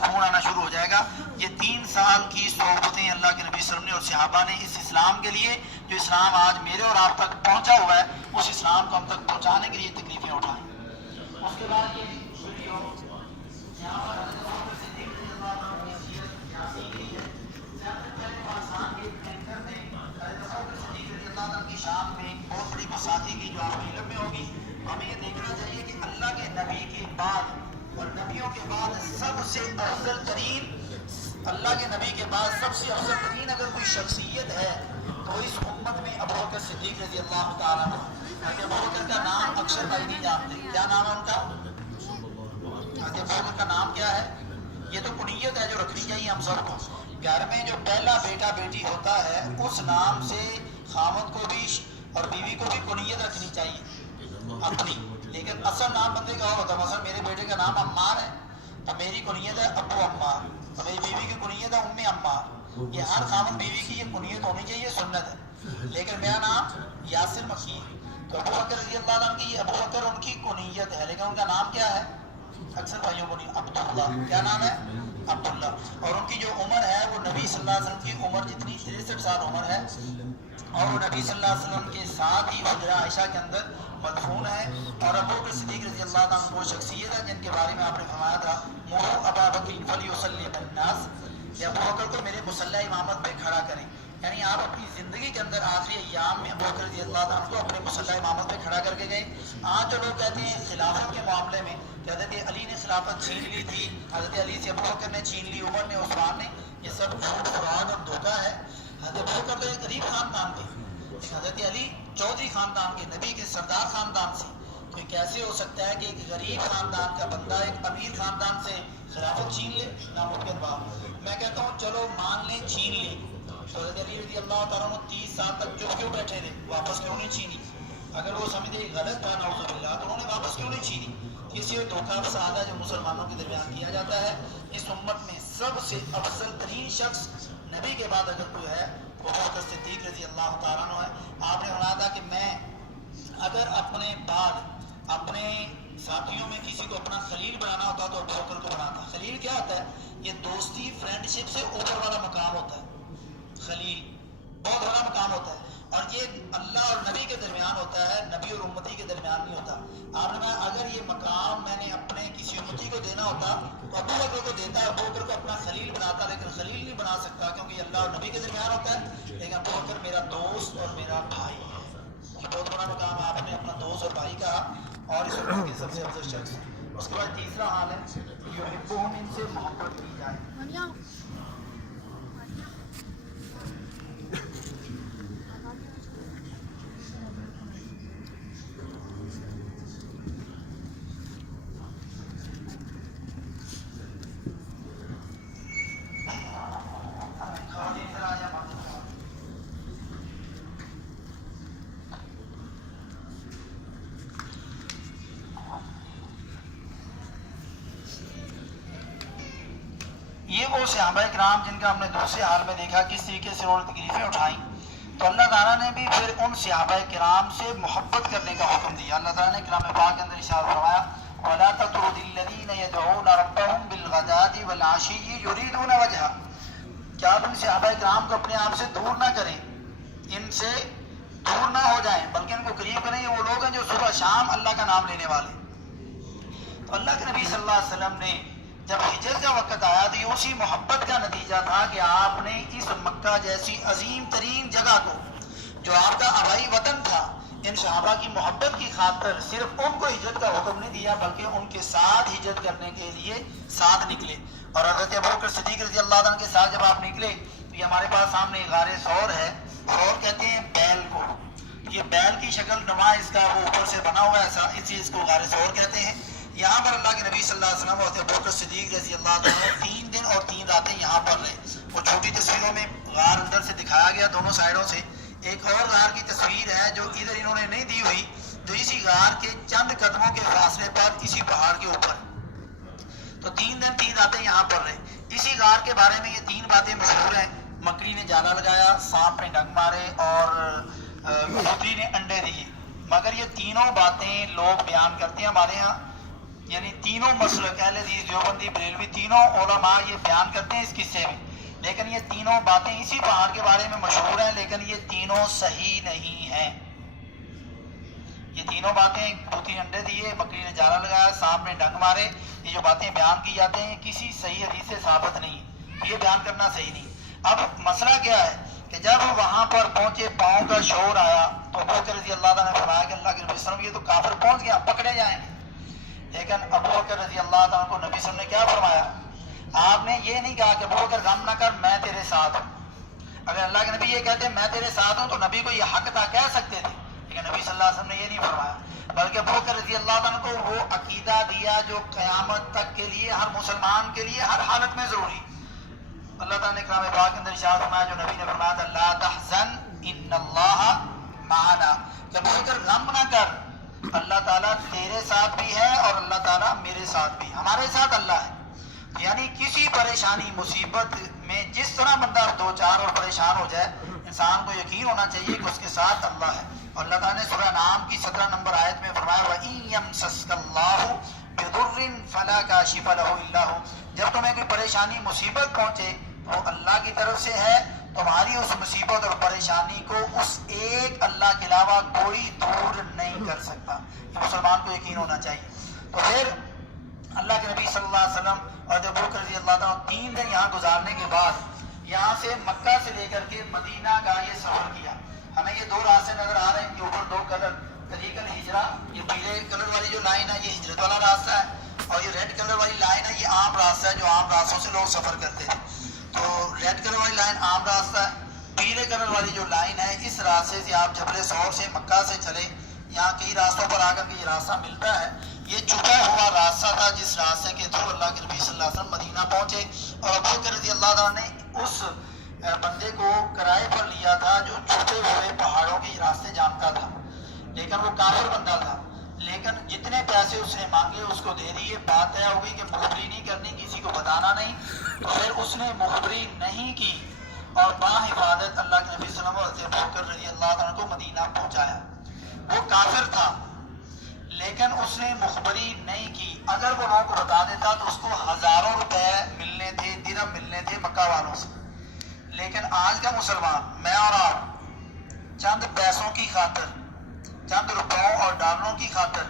خون آنا شروع ہو جائے گا. یہ 3 سال کی صحبتیں اللہ کے نبی صلی اللہ علیہ وسلم نے اور صحابہ نے اس اسلام کے لیے، جو اسلام آج میرے اور آپ تک پہنچا ہوا ہے، اس اسلام کو ہم تک پہنچانے کے لیے تکلیفیں اٹھائیں. اس کے بعد یہ ویڈیو یہاں پر کی شام میں بہت بڑی مساقی کی جو آپ کے علم میں ہوگی. ہمیں یہ دیکھنا چاہیے کہ اللہ کے نبی کے بعد اور نبیوں کے بعد سب سے افضل ترین، اللہ کے نبی کے بعد سب سے افضل ترین اگر کوئی شخصیت ہے تو اس امت میں ابوبکر صدیق رضی اللہ تعالیٰ عنہ. ابوبکر کا نام اکثر بھائی نہیں جانتے. کیا نام ہے ان کا؟ ابوبکر کا نام کیا ہے؟ یہ تو کنیت ہے جو رکھنی چاہیے ہم سب کو. گھر میں جو پہلا بیٹا بیٹی ہوتا ہے اس نام سے خامد کو بھی اور بیوی کو بھی کنیت رکھنی چاہیے اپنی. لیکن اصل نام بندے کا ہوتا ہے. مثلا میرے بیٹے کا نام عمار ہے تو میری کنیت ہے ابو عمار، تو میری بیوی کی کنیت ہے ام عمار. یہ ہر خامد بیوی کی یہ کنیت ہونی چاہیے، سنت ہے. لیکن میرا نام یاسر مکی ہے تو ابوبکر رضی اللہ عنہ کی، ابوبکر ان کی کنیت ہے لیکن ان کا نام کیا ہے؟ اکثر بھائیوں کو نہیں، عبداللہ. کیا نام ہے؟ عبداللہ. اور ان کی جو عمر ہے وہ نبی صلی اللہ علیہ وسلم کی عمر جتنی 63 سال عمر ہے، اور وہ نبی صلی اللہ علیہ وسلم کے ساتھ ہی حجرہ عائشہ کے اندر مدفون ہے. اور ابوبکر صدیق رضی اللہ عنہ وہ شخصیت ہے جن کے بارے میں آپ نے فرمایا تھا مروا ابا بکر فلیصلی بالناس، کہ ابوبکر کو میرے مصلی امامت پہ کھڑا کریں. یعنی آپ اپنی زندگی کے اندر آخری ایام میں ابوبکر رضی اللہ عنہ کو اپنے مصلی امامت پہ کھڑا کر کے گئے. آج جو لوگ کہتے ہیں خلافت کے معاملے میں کہ حضرت علی نے خلافت چھین لی تھی، حضرت علی سے ابوبکر نے چھین لی، عمر نے، عثمان نے، یہ سب جھوٹ فراڈ اور دھوکہ ہے. حضرت ابوبکر تو ایک غریب خاندان کے، حضرت علی چودھری خاندان کے، نبی کے سردار خاندان سے. تو کیسے ہو سکتا ہے کہ ایک غریب خاندان کا بندہ ایک امیر خاندان سے خلافت چھین لے؟ ناممکن بات. میں کہتا ہوں چلو مان لیں چھین لی، تو حضرت علی رضی اللہ تعالیٰ عنہ 30 سال تک چپ کیوں بیٹھے تھے؟ واپس کیوں نہیں چھینی؟ اگر وہ سمجھے غلط تھا نعوذ باللہ تو انہوں نے واپس کیوں نہیں چھینی؟ کسی اور دھوکہ فساد ہے جو مسلمانوں کے درمیان کیا جاتا ہے. اس امت میں سب سے افضل ترین شخص نبی کے بعد اگر کوئی ہے وہ ابوبکر صدیق رضی اللہ تعالیٰ عنہ ہے. آپ نے فرمایا تھا کہ میں اگر اپنے بعد اپنے ساتھیوں میں کسی کو اپنا خلیل بنانا ہوتا تو ابوبکر کو بناتا. خلیل کیا ہوتا ہے؟ یہ دوستی، فرینڈ شپ سے اوپر والا مقام ہوتا ہے. خلیل بہت بڑا مقام ہوتا ہے اور یہ اللہ اور نبی کے درمیان ہوتا ہے، نبی اور امتی کے درمیان نہیں ہوتا. آپ نے کہا اگر یہ مقام میں نے اپنے کسی امتی کو دینا ہوتا تو ابوبکر کو دیتا، ابوبکر کو اپنا خلیل بناتا، لیکن خلیل نہیں بنا سکتا کیونکہ یہ اللہ اور نبی کے درمیان ہوتا ہے. لیکن ابوبکر میرا دوست اور میرا بھائی ہے. یہ بہت بڑا مقام آپ نے اپنا دوست اور بھائی کہا اور اس امت کے سب سے افضل شخص. اس کے بعد تیسرا حال ہے یحبہم، ان سے محبت کی جائے. یہ وہ صحابہ کرام جن کا ہم نے دوسرے حال میں دیکھا کس طریقے سے انہوں نے تکلیفیں اٹھائیں. تو اللہ تعالیٰ نے بھی پھر ان صحابہ کرام سے محبت کرنے کا حکم دیا. اللہ تعالیٰ نے کلام پاک کے اندر ارشاد فرمایا وَلَا تَطْرُدِ الَّذِينَ يَدْعُونَ رَبَّهُمْ بِالْغَدَاةِ وَالْعَشِيِّ يُرِيدُونَ وَجْهَهُ. کیا تم صحابہ کرام کو اپنے آپ سے دور نہ کریں، ان سے دور نہ ہو جائیں بلکہ ان کو قریب کریں. یہ وہ لوگ ہیں جو صبح شام اللہ کا نام لینے والے. تو اللہ کے نبی صلی اللہ علیہ وسلم نے جب ہجرت کا وقت آیا تو یہ اسی محبت کا نتیجہ تھا کہ آپ نے اس مکہ جیسی عظیم ترین جگہ کو جو آپ کا آبائی وطن تھا، ان صحابہ کی محبت کی خاطر صرف ان کو ہجرت کا حکم نہیں دیا بلکہ ان کے ساتھ ہجرت کرنے کے لیے ساتھ نکلے. اور حضرت ابوبکر صدیق رضی اللہ عنہ کے ساتھ جب آپ نکلے تو یہ ہمارے پاس سامنے غار ثور ہے. ثور کہتے ہیں بیل کو، یہ بیل کی شکل نما اس کا وہ اوپر سے بنا ہوا ہے، اس چیز کو غار ثور کہتے ہیں. یہاں پر اللہ کے نبی صلی اللہ علیہ وسلم اور ابوبکر صدیق رضی اللہ عنہ 3 دن اور 3 راتیں یہاں پر رہے. وہ چھوٹی تصویروں میں غار اندر سے دکھایا گیا دونوں سائڈوں سے. ایک اور غار کی تصویر ہے جو ادھر انہوں نے نہیں دی ہوئی، جو اسی غار کے چند قدموں کے فاصلے پر اسی پہاڑ کے اوپر. تو 3 دن 3 راتیں یہاں پر رہے. اسی غار کے بارے میں یہ 3 باتیں مشہور ہیں. مکڑی نے جالا لگایا، سانپ نے ڈنگ مارے اور بکری نے انڈے دیے. مگر یہ تینوں باتیں لوگ بیان کرتے ہیں ہمارے ہاں یعنی تینوں مسلک اہل حدیث دیوبندی بریلوی تینوں علماء یہ بیان کرتے ہیں اس قصے میں، لیکن یہ تینوں باتیں اسی پہاڑ کے بارے میں مشہور ہیں، لیکن یہ تینوں صحیح نہیں ہیں۔ یہ تینوں باتیں، بوتی نے انڈے دیے، بکری نے جالا لگایا، سانپ نے ڈنگ مارے، یہ جو باتیں بیان کی جاتے ہیں کسی صحیح حدیث سے ثابت نہیں، یہ بیان کرنا صحیح نہیں۔ اب مسئلہ کیا ہے کہ جب وہاں پر پہنچے، پاؤں کا شور آیا تو ابو بکر رضی اللہ عنہ نے فرمایا کہ اللہ کے نبی صلی اللہ علیہ وسلم یہ تو کافر پہنچ گیا، پکڑے جائیں۔ لیکن ابو بکر رضی اللہ عنہ کو نبی صلی اللہ علیہ وسلم نے کیا فرمایا؟ آپ نے یہ نہیں کہا کہ ابو بکر غم نہ کر، میں تیرے ساتھ ہوں۔ اگر اللہ کے نبی یہ کہتے میں تیرے ساتھ ہوں تو نبی کو یہ حق تھا، کہہ سکتے تھے، لیکن نبی صلی اللہ علیہ وسلم نے یہ نہیں فرمایا، بلکہ ابو بکر رضی اللہ عنہ کو وہ عقیدہ دیا جو قیامت تک کے لیے، ہر مسلمان کے لیے ہر حالت میں ضروری۔ اللہ تعالیٰ نے کلام پاک کے اندر ارشاد فرمایا، جو نبی نے فرمایا تھا لا تحزن ان اللہ معنا، کہ ابو بکر غم نہ کر، اللہ تعالیٰ تیرے ساتھ بھی ہے اور اللہ تعالیٰ میرے ساتھ بھی، ہمارے ساتھ اللہ ہے۔ یعنی کسی پریشانی مصیبت میں جس طرح بندہ دو چار اور پریشان ہو جائے، انسان کو یقین ہونا چاہیے کہ اس کے ساتھ اللہ ہے۔ اور اللہ تعالیٰ نے سورہ نام کی 17 نمبر آیت میں فرمایا وَإِن يَمْسَسْكَ اللَّهُ بِضُرٍّ فَلَا كَاشِفَ لَهُ إِلَّا هُوَ، جب تمہیں کوئی پریشانی مصیبت پہنچے وہ اللہ کی طرف سے ہے، تمہاری اس مصیبت اور پریشانی کو اس ایک اللہ کے علاوہ کوئی دور نہیں کر سکتا۔ یہ مسلمان کو یقین ہونا چاہیے۔ تو پھر اللہ کے نبی صلی اللہ علیہ وسلم اور ابو بکر رضی اللہ عنہ 3 دن یہاں گزارنے کے بعد یہاں سے مکہ سے لے کر کے مدینہ کا یہ سفر کیا۔ ہمیں یہ 2 راستے نظر آ رہے ہیں کہ اوپر 2 کلر، طریق الہجرہ، یہ پیلے کلر والی جو لائن ہے یہ ہجرت والا راستہ ہے، اور یہ ریڈ کلر والی لائن ہے یہ عام راستہ ہے جو عام راستوں سے لوگ سفر کرتے ہیں۔ تو ریڈ کلر والی لائن عام راستہ ہے، پیلے کلر والی جو لائن ہے اس راستے سے آپ جبل ثور سے مکہ سے چلے، یہاں کئی راستوں پر آ کر کے یہ راستہ ملتا ہے، یہ چھپا ہوا راستہ تھا جس راستے کے تھرو اللہ کے نبی صلی اللہ علیہ وسلم مدینہ پہنچے۔ اور ابو بکر رضی اللہ عنہ نے اس بندے کو کرائے پر لیا تھا جو چھپے ہوئے پہاڑوں کے راستے جانتا تھا، لیکن وہ کافر بندہ تھا، لیکن جتنے پیسے اس نے مانگے اس کو دے دیے۔ بات طے ہو گئی کہ مخبری نہیں کرنی، کسی کو بتانا نہیں، تو پھر اس نے مخبری نہیں کی اور باحفاظت اللہ کے نبی صلی اللہ علیہ وسلم ابو بکر رضی اللہ عنہ کو مدینہ پہنچایا۔ وہ کافر تھا لیکن اس نے مخبری نہیں کی، اگر وہ لوگوں کو بتا دیتا تو اس کو ہزاروں روپے ملنے تھے، درہم ملنے تھے مکہ والوں سے۔ لیکن آج کا مسلمان، میں اور آپ، چند پیسوں کی خاطر، چند روپوں اور ڈالروں کی خاطر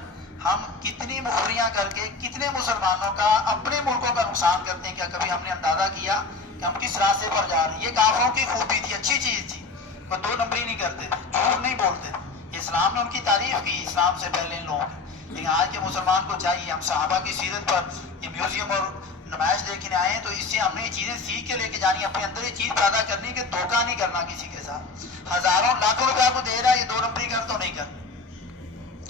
ہم کتنی مخبریاں کر کے کتنے مسلمانوں کا، اپنے ملکوں کا نقصان کرتے ہیں۔ کیا کبھی ہم نے اندازہ کیا کہ ہم کس راستے پر جا رہے ہیں؟ یہ کافروں کی خوبی تھی، اچھی چیز تھی، وہ 2 نمبری نہیں کرتے تھے، جھوٹ نہیں بولتے تھے، اسلام نے ان کی تعریف کی، اسلام سے پہلے ان لوگوں کی۔ لیکن آج کے مسلمان کو چاہیے، ہم صحابہ کی سیرت پر یہ میوزیم اور نمائش دیکھنے آئے ہیں تو اس سے ہم نے یہ چیزیں سیکھ کے لے کے جانی، اپنے اندر یہ چیز پیدا کرنی کہ دھوکہ نہیں کرنا کسی کے ساتھ۔ ہزاروں لاکھوں روپے کو دے رہا ہے، یہ 2 نمبری کر تو نہیں کرنا۔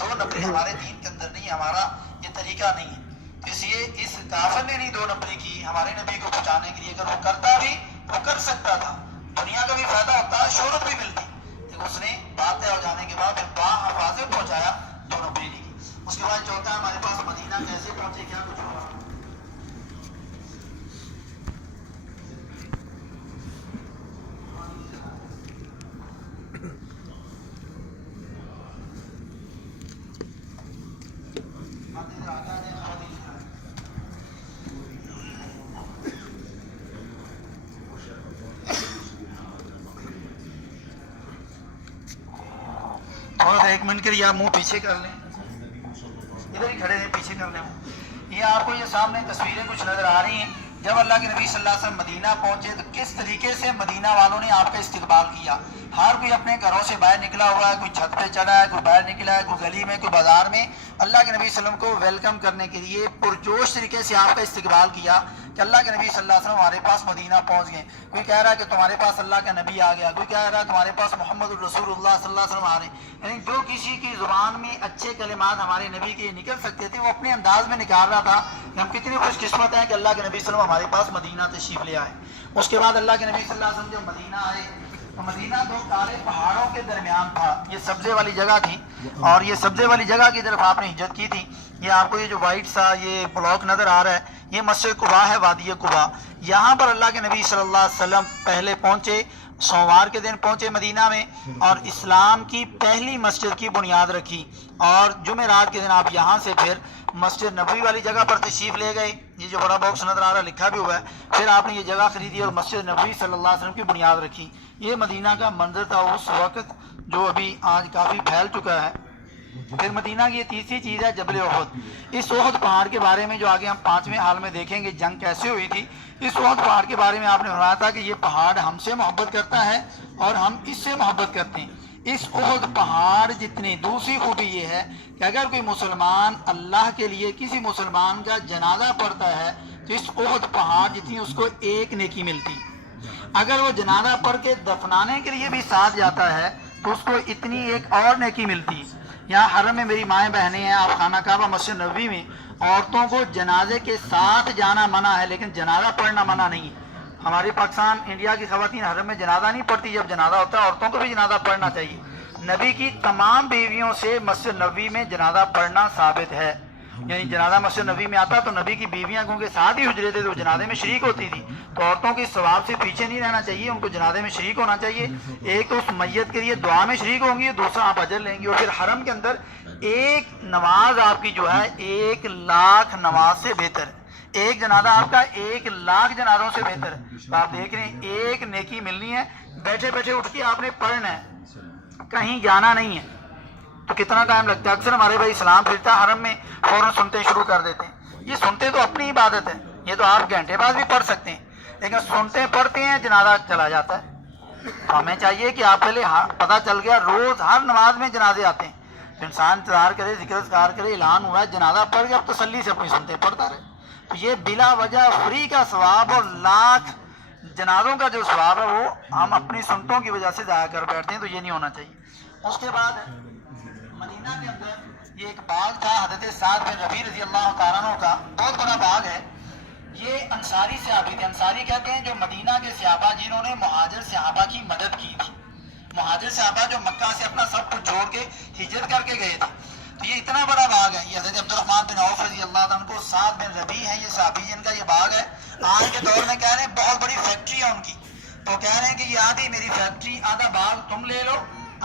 2 نمبری ہمارے دین کے اندر نہیں، ہمارا یہ طریقہ نہیں ہے۔ اس لیے اس کافر نے نہیں 2 نمبری کی ہمارے نبی کو پہنچانے کے لیے، اگر وہ کرتا بھی وہ کر سکتا تھا، دنیا کا بھی فائدہ ہوتا، شہرت بھی ملتی، لیکن اس نے بات طے ہو جانے کے بعد باحفاظت پہنچایا، 2 نمبری نہیں کی۔ اس کے بعد چوتھا ہمارے پاس مدینہ کیسے پہنچے، کیا کچھ ہوا۔ تھوڑا سا 1 منٹ کے لیے آپ منہ پیچھے کر لیں، ادھر ہی کھڑے ہیں، پیچھے کر لیں۔ یہ آپ کو یہ سامنے تصویریں کچھ نظر آ رہی ہیں، جب اللہ کے نبی صلی اللہ علیہ وسلم مدینہ پہنچے تو کس طریقے سے مدینہ والوں نے آپ کا استقبال کیا۔ ہر کوئی اپنے گھروں سے باہر نکلا ہوا ہے، کوئی چھت پہ چڑھا ہے، کوئی باہر نکلا ہے، کوئی گلی میں، کوئی بازار میں، اللہ کے نبی صلی اللہ علیہ وسلم کو ویلکم کرنے کے لیے پرجوش طریقے سے آپ کا استقبال کیا کہ اللہ کے نبی صلی اللہ علیہ وسلم ہمارے پاس مدینہ پہنچ گئے۔ کوئی کہہ رہا ہے کہ تمہارے پاس اللہ کا نبی آ گیا، کوئی کہہ رہا ہے تمہارے پاس محمد الرسول اللہ صلی اللہ علیہ وسلم آ رہے ہیں۔ یعنی جو کسی کی زبان میں اچھے کلمات ہمارے نبی کے نکل سکتے تھے وہ اپنے انداز میں نکال رہا تھا کہ ہم کتنی خوش قسمت ہیں کہ اللہ کے نبی صلی اللہ علیہ وسلم ہمارے پاس مدینہ تشریف لے آئے۔ اس کے بعد اللہ کے نبی صلی اللہ علیہ وسلم جب مدینہ آئے تو مدینہ 2 کالے پہاڑوں کے درمیان تھا، یہ سبزے والی جگہ تھی، اور یہ سبزے والی جگہ کی طرف آپ نے ہجرت کی تھی۔ یہ آپ کو یہ جو وائٹ سا یہ بلاک نظر آ رہا ہے یہ مسجد قباء ہے، وادی قباء۔ یہاں پر اللہ کے نبی صلی اللہ علیہ وسلم پہلے پہنچے، سوموار کے دن پہنچے مدینہ میں، اور اسلام کی پہلی مسجد کی بنیاد رکھی، اور جمعرات کے دن آپ یہاں سے پھر مسجد نبوی والی جگہ پر تشریف لے گئے، یہ جو بڑا باکس نظر آ رہا ہے لکھا بھی ہوا ہے، پھر آپ نے یہ جگہ خریدی اور مسجد نبوی صلی اللہ علیہ وسلم کی بنیاد رکھی۔ یہ مدینہ کا منظر تھا اس وقت، جو ابھی آج کافی پھیل چکا ہے۔ پھر مدینہ کی یہ تیسری چیز ہے جبل احد۔ اس احد پہاڑ کے بارے میں جو آگے ہم 5ویں حال میں دیکھیں گے جنگ کیسے ہوئی تھی، اس احد پہاڑ کے بارے میں آپ نے فرمایا تھا کہ یہ پہاڑ ہم سے محبت کرتا ہے اور ہم اس سے محبت کرتے ہیں۔ اس احد پہاڑ جتنی دوسری خوبی یہ ہے کہ اگر کوئی مسلمان اللہ کے لیے کسی مسلمان کا جنازہ پڑھتا ہے تو اس احد پہاڑ جتنی اس کو ایک نیکی ملتی، اگر وہ جنازہ پڑھ کے دفنانے کے لیے بھی ساتھ جاتا ہے تو اس کو اتنی ایک اور نیکی ملتی۔ یہاں حرم میں میری مائیں بہنیں ہیں، آپ خانہ کعبہ مسجد نبوی میں عورتوں کو جنازے کے ساتھ جانا منع ہے لیکن جنازہ پڑھنا منع نہیں ہے۔ ہماری پاکستان انڈیا کی خواتین حرم میں جنازہ نہیں پڑھتی، جب جنازہ ہوتا ہے عورتوں کو بھی جنازہ پڑھنا چاہیے۔ نبی کی تمام بیویوں سے مسجد نبوی میں جنازہ پڑھنا ثابت ہے، یعنی جنازہ مسجد نبوی میں آتا تو نبی کی بیویاں کیونکہ ساتھ ہی حجرے تھے تو جنازے میں شریک ہوتی تھی، تو عورتوں کی ثواب سے پیچھے نہیں رہنا چاہیے، ان کو جنازے میں شریک ہونا چاہیے۔ ایک تو اس میت کے لیے دعا میں شریک ہوں گی، دوسرا آپ اجر لیں گے، اور پھر حرم کے اندر ایک نماز آپ کی جو ہے 1,00,000 نماز سے بہتر ہے، ایک جنازہ آپ کا 1,00,000 جنازوں سے بہتر ہے۔ تو آپ دیکھ رہے ہیں ایک نیکی ملنی ہے، بیٹھے بیٹھے اٹھ کے آپ نے پڑھنا ہے، کہیں جانا نہیں ہے۔ تو کتنا ٹائم لگتا ہے؟ اکثر ہمارے بھائی اسلام پھرتا حرم میں فوراً سنتے شروع کر دیتے ہیں۔ یہ سنتے تو اپنی عبادت ہے، یہ تو آپ گھنٹے بعد بھی پڑھ سکتے ہیں، لیکن سنتے پڑھتے ہیں جنازہ چلا جاتا ہے۔ تو ہمیں چاہیے کہ آپ پہلے پتہ چل گیا روز ہر نماز میں جنازے آتے ہیں تو انسان انتظار کرے، ذکر اذکار کرے، اعلان ہوا ہے جنازہ پڑھ کے اب تسلی سے اپنی سنتے پڑھتا رہے۔ تو یہ بلا وجہ فری کا ثواب اور لاکھ جنازوں کا جو ثواب ہے وہ ہم اپنی سنتوں کی وجہ سے ضائع کر بیٹھتے ہیں، تو یہ نہیں ہونا چاہیے۔ اس کے بعد مدینہ کے اندر یہ ایک باغ تھا حضرت سعد بن ربیع رضی اللہ تعالیٰ عنہ کا، بہت بڑا باغ ہے۔ یہ انصاری صحابی تھے، انصاری کہتے ہیں جو مدینہ کے صحابہ جنہوں نے مہاجر صحابہ کی مدد کی تھی، مہاجر صحابہ جو مکہ سے اپنا سب کچھ چھوڑ کے ہجرت کر کے گئے تھے۔ تو یہ اتنا بڑا باغ ہے، یہ حضرت عبد الرحمن بن عوف رضی اللہ عنہ کو، سعد بن ربیع ہے یہ صحابی جن کا یہ باغ ہے، آج کے دور میں کہہ رہے ہیں بہت بڑی فیکٹری ہے ان کی، تو کہہ رہے ہیں کہ یہ آدھی میری فیکٹری، آدھا باغ تم لے لو،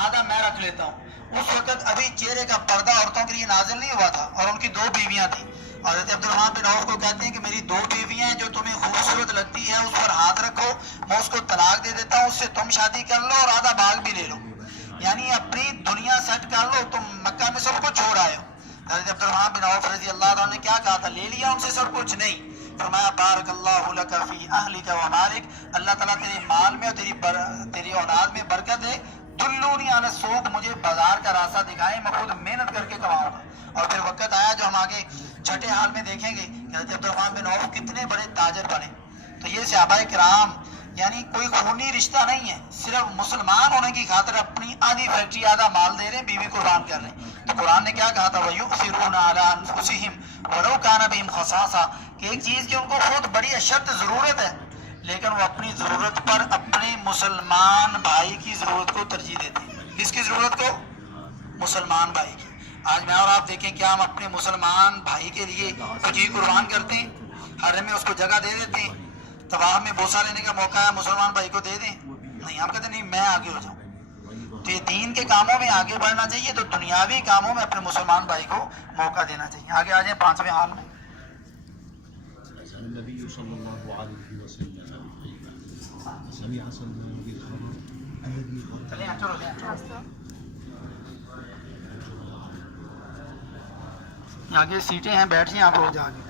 آدھا میں رکھ لیتا ہوں۔ اس وقت ابھی چہرے کا پردہ عورتوں کے لیے نازل نہیں ہوا تھا، اور ان کی 2 بیویاں تھیں۔ حضرت عبد الرحمن بن عوف کو کہتے ہیں کہ میری 2 بیویاں ہیں، جو تمہیں خوبصورت لگتی ہے اس پر ہاتھ رکھو، میں اس کو طلاق دے دیتا ہوں، اس سے تم شادی کر لو اور آدھا باغ بھی لے لو، یعنی اپنی دنیا سیٹ کر لو، تم مکہ میں سب کچھ چھوڑ آئے ہو۔ حضرت عبد الرحمن بن عوف رضی اللہ عنہ نے کیا کہا تھا؟ لے لیا ان سے سب کچھ؟ نہیں، فرمایا بارک اللہ لک فی اہلک و مالک، اللہ تعالیٰ تیرے مال میں اور تیری اولاد میں برکت دے، دلونی علی السوق، مجھے بازار کا راستہ دکھائیں، میں خود محنت کر کے کماؤں گا۔ اور پھر وقت آیا جو ہم آگے چھٹے حال میں دیکھیں گے کہ حضرت عبد الرحمن بن عوف کتنے بڑے تاجر بنے۔ تو یہ صحابہ کرام یعنی کوئی خونی رشتہ نہیں ہے، صرف مسلمان ہونے کی خاطر اپنی آدھی فیکٹری آدھا مال دے رہے ہیں، بیوی قربان کر رہے ہیں۔ تو قرآن نے کیا کہا تھا؟ وَيُؤْثِرُونَ عَلَىٰ أَنفُسِهِمْ وَلَوْ كَانَ بِهِمْ خَصَاصَةٌ، کہ ایک چیز کی ان کو خود بڑی اشد ضرورت ہے لیکن وہ اپنی ضرورت پر اپنے مسلمان بھائی کی ضرورت کو ترجیح دیتے ہیں۔ کس کی ضرورت کو؟ مسلمان بھائی کی۔ آج میں اور آپ دیکھیں کیا ہم اپنے مسلمان بھائی کے لیے کچھ ہی قربان کرتے ہیں؟ حرم میں اس کو جگہ دے دیتے ہیں، طواف میں بوسہ لینے کا موقع ہے مسلمان بھائی کو دے دیں؟ نہیں، ہم کہتے ہیں نہیں میں آگے ہو جاؤں۔ تو یہ دین کے کاموں میں آگے بڑھنا چاہیے، تو دنیاوی کاموں میں اپنے مسلمان بھائی کو موقع دینا چاہیے۔ آگے آ جائیں 5ویں حال میں۔ النبي صلى الله عليه وسلم سمع سلمان بالخبر الذي آگے سیٹیں ہیں، بیٹھ جائیں آپ لوگ جا کے۔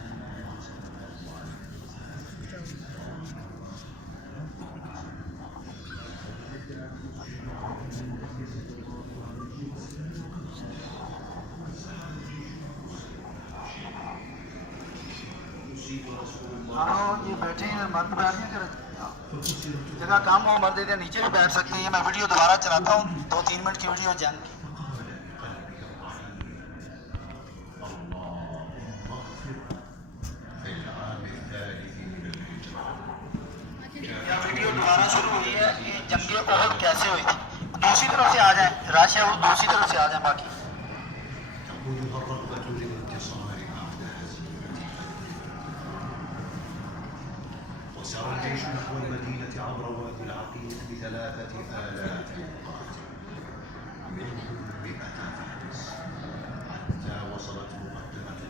یہ بیٹھے ہیں، مرد بیٹھ جائیں، جگہ کام ہو مرد ادھر نیچے بھی بیٹھ سکتے ہیں۔ میں ویڈیو دوبارہ چلاتا ہوں، 2-3 منٹ کی ویڈیو جنگ کی۔ ویڈیو دوبارہ شروع ہوئی ہے کہ جنگ احد کیسے ہوئی تھی۔ دوسری طرف سے آ جائیں، راشیا وہ دوسری طرف سے آ جائیں باقی۔ وسار الجيش نحو المدينة عبر وادي العقيق ب3,000 منهم 100 فارس حتى وصلت مقدمة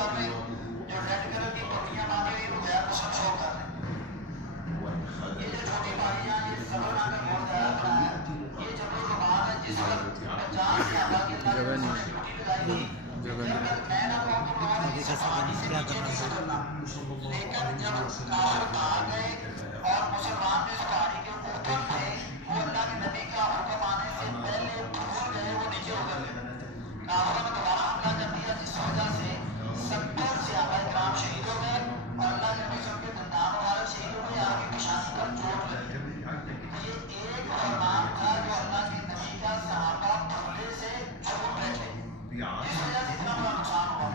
کر رہے ہیں، جو ریڈ کلر کی ٹوپیاں باندھی ہوئی وہ غیر مسلم شو کر رہے ہیں. یہ جو چھوٹی بھائی جان یہ صبر نہ کر بہت زیادہ بڑا ہے. یہ جو زبان ہے جس وقت 50 صحابہ کے اللہ کے رسول نے ڈیوٹی لگائی تھی میں نہ کہوں تو لوگوں نے اس پانی سے نیچے نہیں اترنا، لیکن جب کافر آ گئے اور مسلمان جو اس پہاڑی کے اوپر تھے وہ اللہ کے نبی کا حکم آنے سے پہلے بھول گئے، وہ نیچے اتر گئے. کافروں نے دوبارہ حملہ کر دیا جس وجہ سے 70 صحابہ کرام شہید ہو گئے اور اللہ کے نبی کے دندان مبارک شہید ہو گئے، آگے پیشانی پر چوٹ لگی. یہ ایک فرمان تھا جو اللہ کے نبی کا صحابہ پہلے سے چھوڑ بیٹھے، اس وجہ سے اتنا بڑا نقصان ہوا.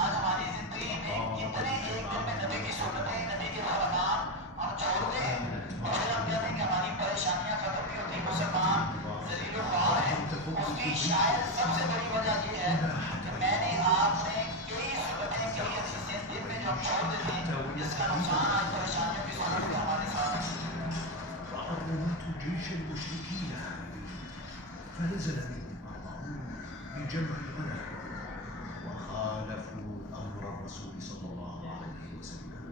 آج ہماری زندگی میں کتنے ایک دن میں نبی کی سنتیں نبی کے فرمان ہم چھوڑ دیں اور پھر ہم کہتے ہیں کہ ہماری پریشانیاں ختم نہیں ہوتی، مسلمان ذلیل و خوار ہیں. اس کی شاید سب سے بڑی وجہ یہ ہے کہ میں نے آپ نے کئی سنتیں کئی حدیثیں دن میں جو ہم چھوڑ دیتے ہیں جس کا نقصان آج پریشانیوں کی صورت میں ہمارے ساتھ ہے. فأرضت جيش المشركين فنزل بهم بجمع الغنم وخالفوا أمر الرسول صلى الله عليه وسلم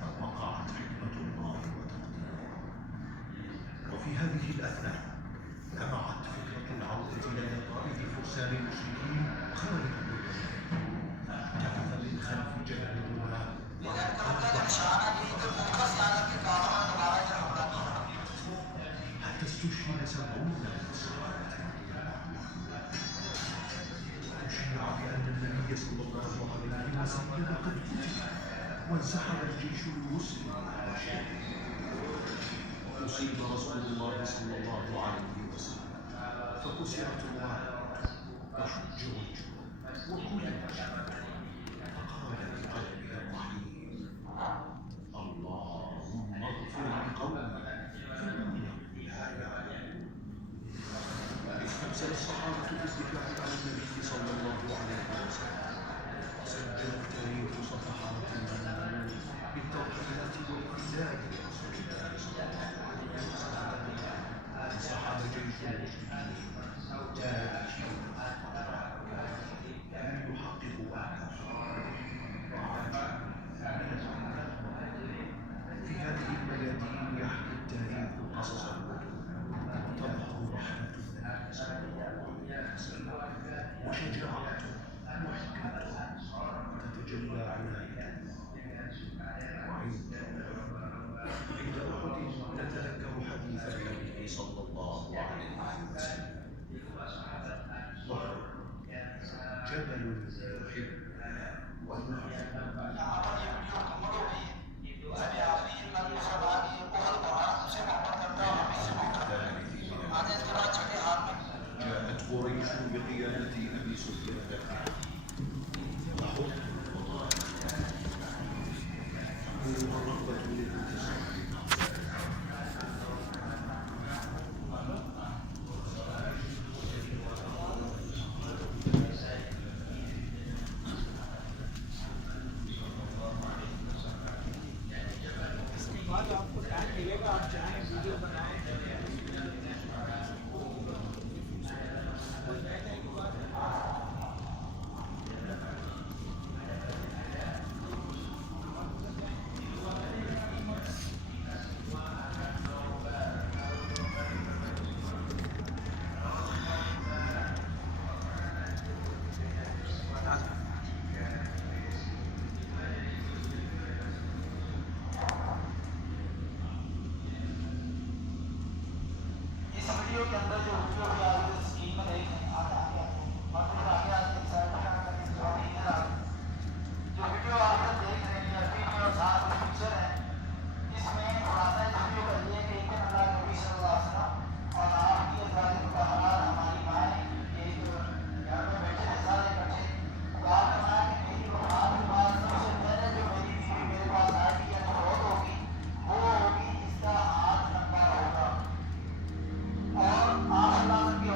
فوقعت حكمة الله وتقديره. وفي هذه الأثناء لمعت فكرة العودة إلى طائف فرسان المشركين خارج البلاد جعل من خلف جبل الرماة حتى استشهد 70 من الصحابة. أشيع بأن النبي صلى الله عليه وسلم قد قتل وانسحب الجيش المسلم وأصيب رسول الله صلى الله عليه وسلم فكسرت الوعد وحج وجهه وكل فقال بقلبه الرحيم اللهم اغفر لقومي فإنهم لا يعلمون. استمسك الصحابة بالدفاع عن النبي صلى الله عليه وسلم. سجل التاريخ صفحات النور بالتوحيدات والإذاء لرسول الله صلى الله عليه وسلم. انسحب جيش المشركين تائهين لم يحققوا أهدافهم في هذه الميادين يحكي التاريخ قصص تظهر رحمة النبي صلى الله عليه وسلم وشجاعته وحكمته تتجلى عنايته وعنده. عند أحد نتذكر حديث النبي صلى الله عليه وسلم ظهر جبل يحب جاءت قريش بقيادة أبي سفيان تحط والرغبة للانتصار. کے اندر جو ویڈیو بھی آ رہی ہے اسکرین میں دیکھ رہے ہیں اور پھر آگے آج ایک سائڈ جو ویڈیو آپ دیکھ رہے ہیں عربی میں اور ساتھ میں پکچر ہے. اس میں خلاصہ اس ویڈیو کا یہ ہے کہ ایک اللہ نبی صلی اللہ علیہ وسلم اور آپ کی ازواج مطہرات ہماری مائیں ایک گھر میں بیٹھے تھے سارے اکٹھے. تو آپ نے کہا کہ میری روحان کے بعد سب سے پہلے جو میری بیوی میرے پاس آئے گی یا جو بہت ہوگی وہ ہوگی اس کا ہاتھ لمبا ہوگا اور آپ اللہ کی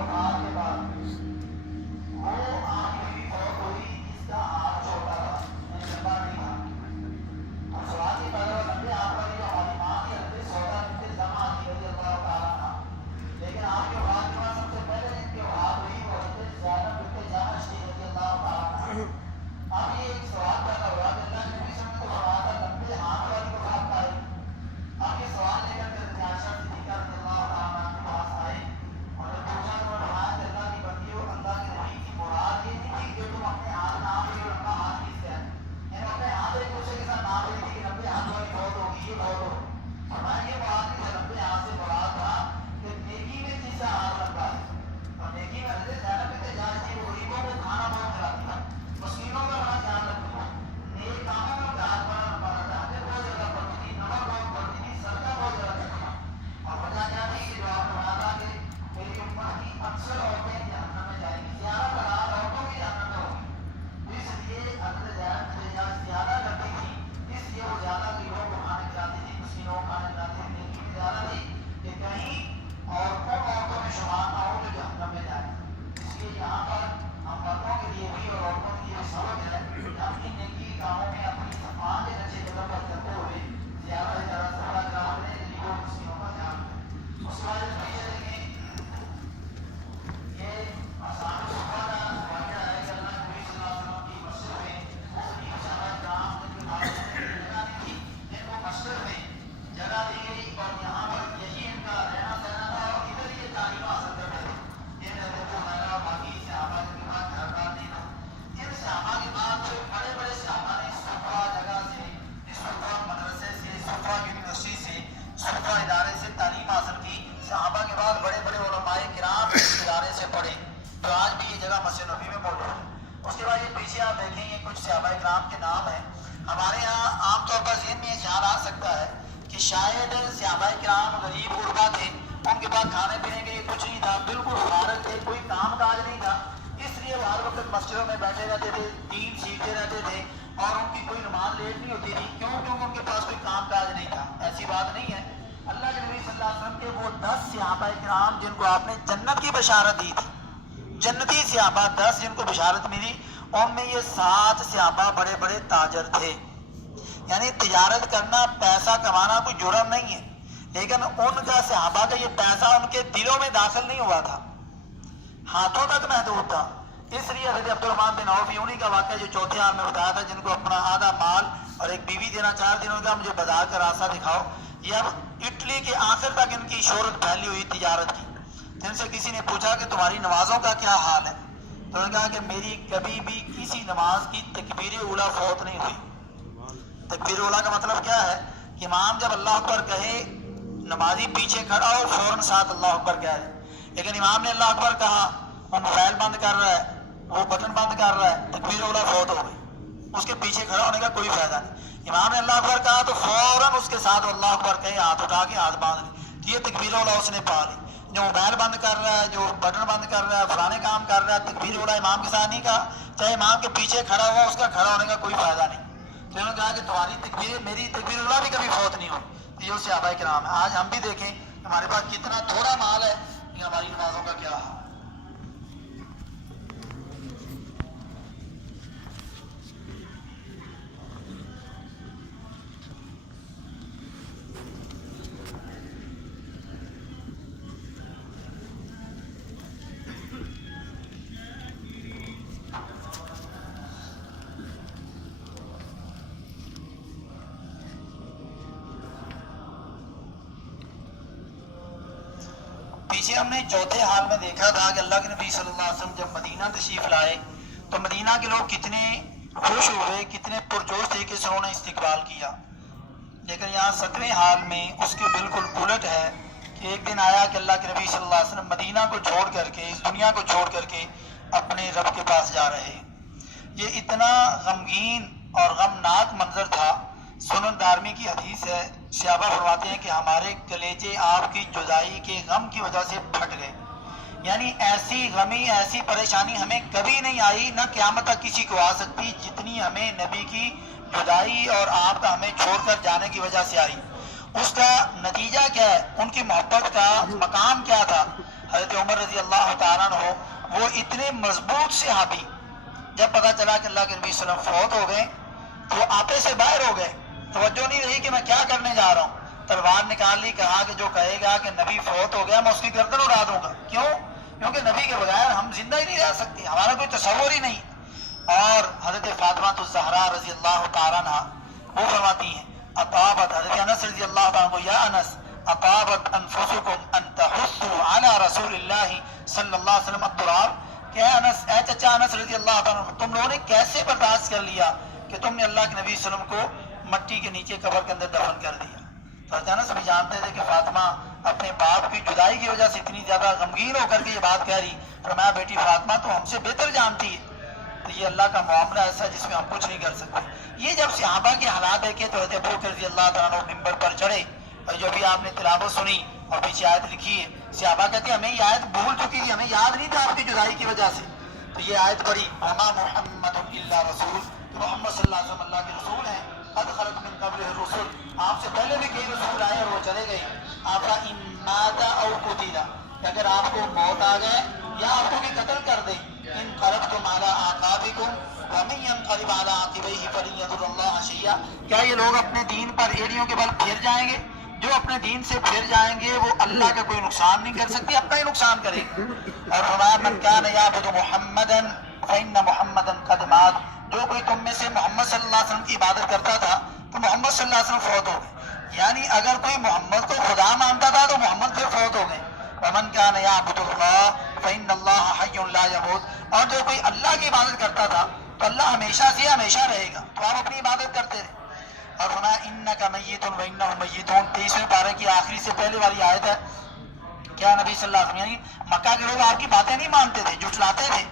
کچھ صحابہ کرام کے نام ہیں. ہمارے یہاں عام طور پر ذہن میں یہ خیال آ سکتا ہے کہ شاید صحابہ کرام غریب غربا تھے, ان کے پاس کھانے پینے کے لیے کچھ نہیں تھا, بالکل فارغ تھے, کوئی کام کاج نہیں تھا, اس لیے وہ ہر وقت مسجدوں میں بیٹھے رہتے تھے, دین سیکھتے رہتے تھے, اور ان کی کوئی نماز لیٹ نہیں ہوتی تھی. کیوں؟ کیونکہ ان کے پاس کوئی کام کاج نہیں تھا. ایسی بات نہیں ہے. اللہ کے نبی صلی اللہ علیہ وسلم کے وہ 10 صحابہ کرام جن کو آپ نے جنت کی بشارت دی تھی, جنتی صحابہ 10 جن کو بشارت ملی, ان میں یہ 7 صحابہ بڑے بڑے تاجر تھے. یعنی تجارت کرنا, پیسہ کمانا کوئی جرم نہیں ہے, لیکن ان کا صحابہ کا یہ پیسہ ان کے دلوں میں داخل نہیں ہوا تھا, ہاتھوں تک محدود تھا. اس لیے حضرت عبد الرحمن بن عوف, انہی کا واقعہ جو چوتھے حال میں بتایا تھا, جن کو اپنا آدھا مال اور ایک بیوی دینا 4 دنوں کا, مجھے بازار کا راستہ دکھاؤ. یہ اب اٹلی کے آخر تک ان کی شہرت پھیلی ہوئی تجارت کی. جن سے کسی نے پوچھا کہ تمہاری نمازوں کا کیا حال ہے, تو انہوں نے کہا کہ میری کبھی بھی کسی نماز کی تکبیر اولیٰ فوت نہیں ہوئی. تکبیر اولیٰ کا مطلب کیا ہے کہ امام جب اللہ اکبر کہے, نمازی پیچھے کھڑا ہو فوراً ساتھ اللہ اکبر کہہ دے. لیکن امام نے اللہ اکبر کہا, وہ موبائل بند کر رہا ہے, وہ بٹن بند کر رہا ہے, تکبیر اولیٰ فوت ہو گئی, اس کے پیچھے کھڑا ہونے کا کوئی فائدہ نہیں. امام نے اللہ اکبر کہا تو فوراً اس کے ساتھ اللہ اکبر کہے, ہاتھ اٹھا کے ہاتھ باندھ لے, تو یہ تکبیر اولیٰ اس نے پا لی. جو موبائل بند کر رہا ہے, جو بٹن بند کر رہا ہے, فلانے کام کر رہا ہے, تکبیر اولیٰ امام کے ساتھ نہیں کہا, چاہے امام کے پیچھے کھڑا ہوا, اس کا کھڑا ہونے کا کوئی فائدہ نہیں. تو انہوں نے کہا کہ تمہاری تکبیر, میری تکبیر اولیٰ بھی کبھی فوت نہیں ہوئی. یہ صحابہ کرام ہے. آج ہم بھی دیکھیں ہمارے پاس کتنا تھوڑا مال ہے, کہ ہماری نمازوں کا کیا حال. پیچھے ہم نے چوتھے حال میں دیکھا تھا کہ اللہ کے نبی صلی اللہ علیہ وسلم جب مدینہ تشریف لائے تو مدینہ کے لوگ کتنے خوش ہوئے, کتنے پرجوش طریقے سے انہوں نے استقبال کیا. لیکن یہاں 7ویں حال میں اس کے بالکل الٹ ہے کہ ایک دن آیا کہ اللہ کے نبی صلی اللہ علیہ وسلم مدینہ کو چھوڑ کر کے, اس دنیا کو چھوڑ کر کے اپنے رب کے پاس جا رہے. یہ اتنا غمگین اور غمناک منظر تھا. سنن دارمی کی حدیث ہے, صحابہ فرماتے ہیں کہ ہمارے کلیجے آپ کی جدائی کے غم کی وجہ سے پھٹ گئے. یعنی ایسی غمی, ایسی پریشانی ہمیں کبھی نہیں آئی, نہ قیامت تک کسی کو آ سکتی, جتنی ہمیں نبی کی جدائی اور آپ کا ہمیں چھوڑ کر جانے کی وجہ سے آئی. اس کا نتیجہ کیا ہے, ان کی محبت کا مقام کیا تھا. حضرت عمر رضی اللہ تعالیٰ عنہ, وہ اتنے مضبوط صحابی, جب پتہ چلا کہ اللہ کے نبی صلی اللہ علیہ وسلم فوت ہو گئے تو آپے سے باہر ہو گئے. توجہ نہیں رہی کہ میں کیا کرنے جا رہا ہوں, تلوار نکال لی, کہا کہ جو کہے گا کہ نبی فوت ہو گیا میں اس کی گردن اڑا دوں گا. کیوں؟ کیونکہ نبی کے بغیر ہم زندہ ہی نہیں رہ سکتے, ہمارا کوئی تصور ہی نہیں. اور حضرت فاطمہ الزہرا رضی اللہ تعالیٰ عنہ وہ فرماتی ہیں, اطابت, حضرت انس رضی اللہ تعالیٰ کو, یا انس اطابت انفسکم ان تحثوا علی رسول اللہ صلی اللہ علیہ وسلم التراب, کہ اے انس, اے چچا انس رضی اللہ تعالیٰ عنہ, تم لوگوں نے کیسے برداشت کر لیا کہ تم نے اللہ کے نبی صلی اللہ علیہ وسلم کو مٹی کے نیچے قبر کے اندر دفن کر دیا. حضرت انس بھی جانتے تھے کہ فاطمہ اپنے باپ کی جدائی کی وجہ سے اتنی زیادہ غمگین ہو کر کے یہ بات کہہ رہی. فرمایا بیٹی فاطمہ تو ہم سے بہتر جانتی ہے. تو یہ اللہ کا معاملہ ایسا ہے جس میں ہم کچھ نہیں کر سکتے. یہ جب صحابہ کے حالات دیکھے تو حضرت ابوبکر رضی اللہ تعالیٰ عنہ ممبر پر چڑھے, اور جو بھی آپ نے تلاوت سنی اور پیچھے آیت لکھی ہے, صحابہ کہتے ہیں ہمیں یہ آیت بھول چکی تھی, ہمیں یاد نہیں تھا آپ کی جدائی کی وجہ سے. تو یہ آیت پڑھی, وما محمد الا رسول, کہ محمد صلی اللہ علیہ وسلم اللہ کے رسول ہیں, قد خلت من قبل الرسل, آپ سے پہلے بھی کئی رسول آئے اور وہ چلے گئے. افإن مات او قتل, کہ اگر آپ کو موت آ جائے یا آپ کو بھی قتل کر دے, انقلبتم علی اعقابکم ومن ينقلب علی عقبیہ فلن یضر اللہ شیئا, کیا یہ لوگ اپنے دین پر ایڑیوں کے بل پھر جائیں گے؟ جو اپنے دین سے پھر جائیں گے وہ اللہ کا کوئی نقصان نہیں کر سکتے, اپنا ہی نقصان کریں. اور فرمایا من کان یعبد محمدا فإن محمدا قد مات, جو کوئی تم میں سے محمد صلی اللہ علیہ وسلم کی عبادت کرتا تھا تو محمد صلی اللہ علیہ وسلم فوت ہو گئے. یعنی اگر کوئی محمد کو خدا مانتا تھا تو محمد پھر فوت ہو گئے. ومن کان یعبد اللہ فإن اللہ حی لا یموت, اور جو کوئی اللہ کی عبادت کرتا تھا تو اللہ ہمیشہ سے ہمیشہ رہے گا, تو آپ اپنی عبادت کرتے رہے. اور فرمایا انک میت وانہم میتون, 23ویں پارے کی آخری سے پہلے والی آیت ہے. کیا نبی صلی اللہ علیہ وسلم, یعنی مکہ کے لوگ آپ کی باتیں نہیں مانتے تھے, جھٹلاتے تھے,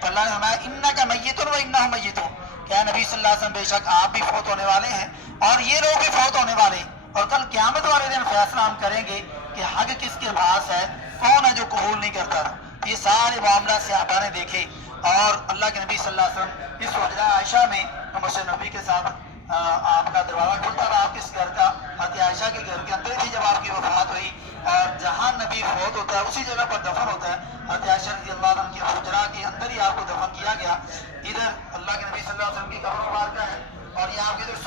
تو اللہ نے فرمایا انک میت وانہم میتون, کہ اے نبی صلی اللہ علیہ وسلم بے شک آپ بھی فوت ہونے والے ہیں اور یہ لوگ بھی فوت ہونے والے ہیں، اور کل قیامت والے دن فیصلہ ہم کریں گے کہ حق کس کے پاس ہے، کون ہے جو قبول نہیں کرتا تھا۔ یہ سارے معاملات صحابہ نے دیکھے، اور اللہ کے نبی صلی اللہ علیہ وسلم اس حجرہ عائشہ میں مسجد نبی کے ساتھ آپ کا دروازہ کھلتا تھا، آپ کس گھر کا، حضرت عائشہ کے گھر کے اندر تھی جب آپ کی وفات ہوئی، اور جہاں نبی فوت ہوتا ہے اسی جگہ پر دفن ہوتا ہے، حضرت عائشہ رضی اللہ عنہ کی حجرہ کے اندر ہی آپ کو دفن کیا گیا۔ ادھر اللہ کے نبی صلی اللہ علیہ وسلم کی قبر مبارکہ ہے، اور یہ آپ کے ادھر